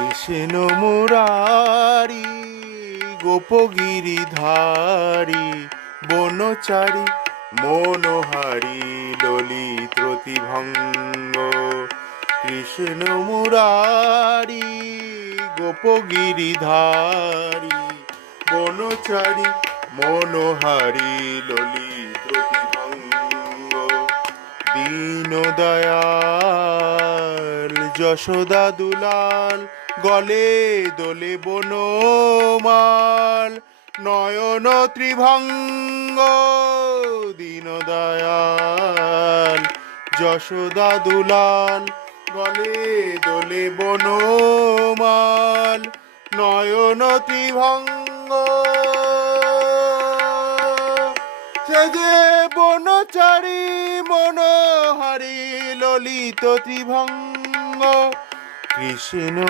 কৃষ্ণ মুরারি গোপগিরিধারী বনচারী মনোহারী ললিত রতিভঙ্গ। কৃষ্ণ মুরারি গোপগিরিধারী বনচারী মনোহারী ললিত রতিভঙ্গ। দীন দয়াল যশোদা দুলাল গলে দোলে বনমাল নয়ন ত্রিভঙ্গ। দীন দয়াল যশোদা দুলাল গলে দোলে বনমাল নয়ন ত্রিভঙ্গ। সে যে বনচারী মনোহারী ললিত ত্রিভঙ্গ। কৃষ্ণ